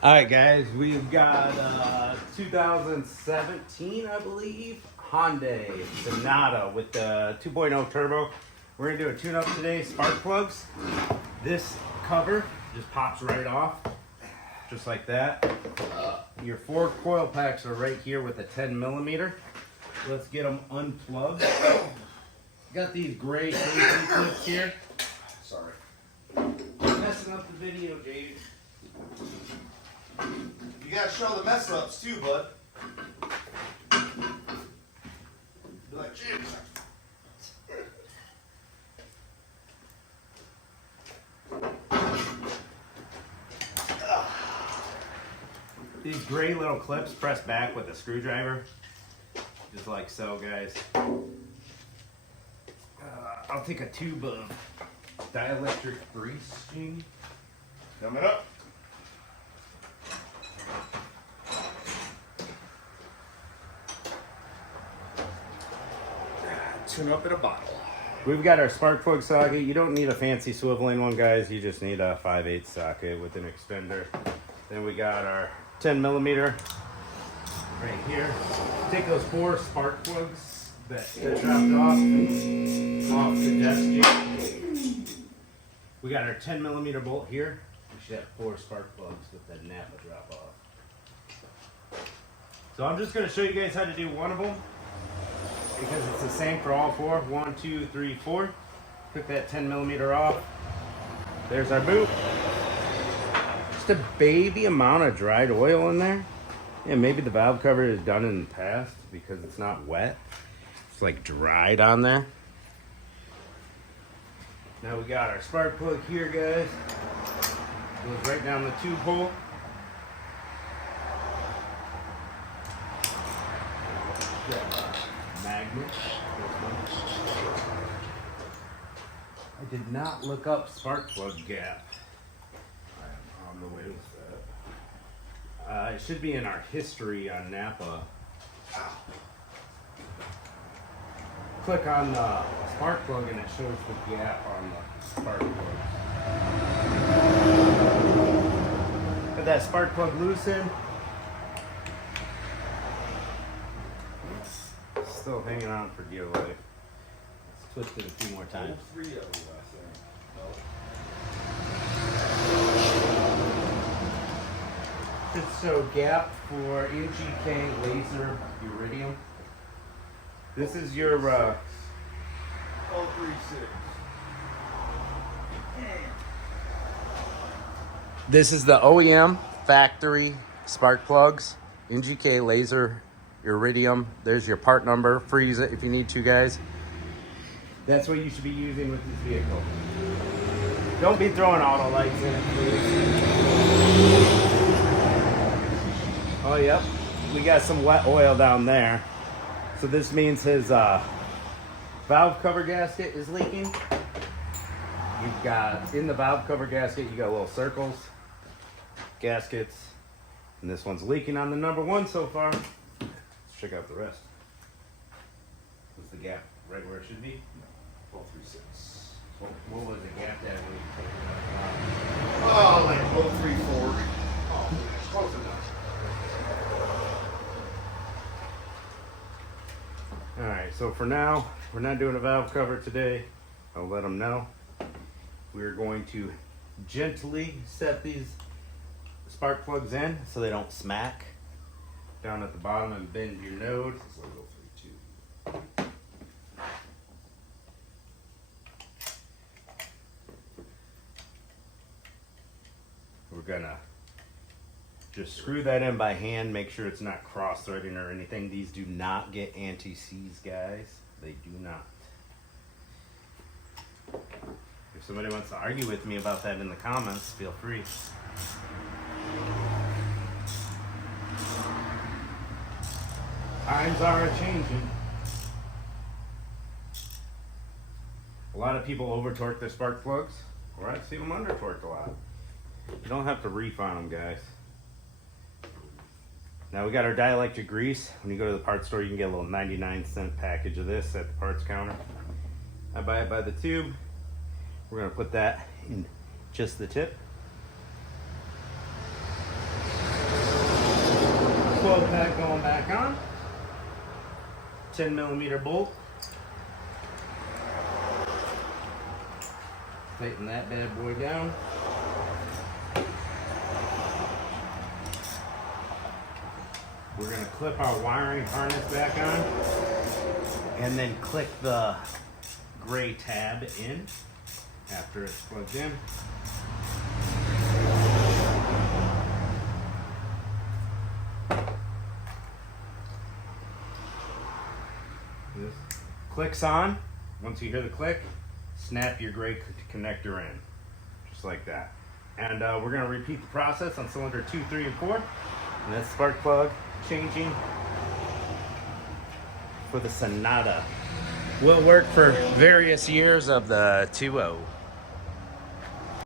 All right, guys, we've got 2017, I believe, Hyundai Sonata with the 2.0 turbo. We're gonna do a tune-up today. Spark plugs. This cover just pops right off, just like that. Your 4 coil packs are right here with a 10mm. Let's get them unplugged. Got these gray safety clips here. Sorry. Messing up the video, Jade. You gotta show the mess ups too, bud. Be like, James. These gray little clips press back with a screwdriver, just like so, guys. I'll take a tube of dielectric grease, Gene. Coming up. Tune up in a bottle. We've got our spark plug socket. You don't need a fancy swiveling one, guys. You just need a 5/8 socket with an extender. Then we got our 10mm right here. Take those 4 spark plugs that dropped off the desk here. We got our 10mm bolt here. We should have 4 spark plugs with that Napa drop off. So I'm just going to show you guys how to do one of them, because it's the same for all 4. 1, 2, 3, 4. Took that 10mm off. There's our boot. Just a baby amount of dried oil in there. Yeah, maybe the valve cover is done in the past because it's not wet. It's like dried on there. Now we got our spark plug here, guys. Goes right down the tube hole. Magnet. I did not look up spark plug gap. I am on the way with that. It should be in our history on Napa. Click on the spark plug and it shows the gap on the spark plug. Got that spark plug loosened. Still hanging on for dear life. Let's twist it a few more times. 3 of them, I think. Should show gap for NGK laser iridium. This is your 036. this is the OEM factory spark plugs, NGK laser iridium. There's your part number. Freeze it if you need to, guys. That's what you should be using with this vehicle. Don't be throwing auto lights in it, please. Oh, yep. We got some wet oil down there. So this means his valve cover gasket is leaking. You've got, in the valve cover gasket, you got little circles, gaskets, and this one's leaking on the number 1 so far. Let's check out the rest. Was the gap right where it should be? 036. What was the gap that we put it Oh, like 034. Oh, close enough. All right, so for now, we're not doing a valve cover today. I'll let them know. We're going to gently set these spark plugs in so they don't smack down at the bottom and bend your node. It's like 032. We're gonna just screw that in by hand, make sure it's not cross-threading or anything. These do not get anti-seize, guys. They do not. If somebody wants to argue with me about that in the comments, feel free. Times are a-changing. A lot of people over-torque their spark plugs, or I've seen them under-torqued a lot. You don't have to reef on them, guys. Now we got our dielectric grease. When you go to the parts store, you can get a little 99-cent package of this at the parts counter. I buy it by the tube. We're gonna put that in just the tip. flow pack going back on. 10 millimeter bolt. Tighten that bad boy down. We're going to clip our wiring harness back on and then click the gray tab in after it's plugged in. This clicks on. Once you hear the click, snap your gray connector in, just like that. And we're going to repeat the process on cylinder 2, 3, and 4. And that's spark plug changing for the Sonata. Will work for various years of the 2.0.